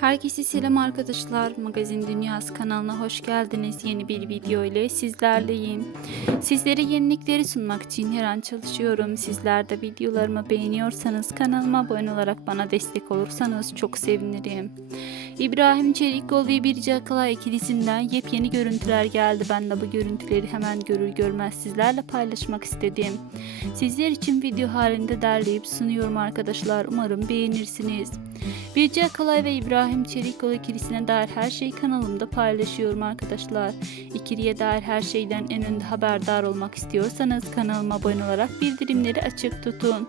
Herkese selam arkadaşlar. Magazin Dünyası kanalına hoş geldiniz. Yeni bir video ile sizlerleyim. Sizlere yenilikleri sunmak için her an çalışıyorum. Sizler de videolarımı beğeniyorsanız kanalıma abone olarak bana destek olursanız çok sevinirim. İbrahim Çelikkol ve Birce Akalay ikilisinden yepyeni görüntüler geldi. Ben de bu görüntüleri hemen görür görmez sizlerle paylaşmak istedim. Sizler için video halinde derleyip sunuyorum arkadaşlar. Umarım beğenirsiniz. Birce Akalay ve İbrahim Çelikkol ikilisine dair her şeyi kanalımda paylaşıyorum arkadaşlar. İkiliye dair her şeyden en önde haberdar olmak istiyorsanız kanalıma abone olarak bildirimleri açık tutun.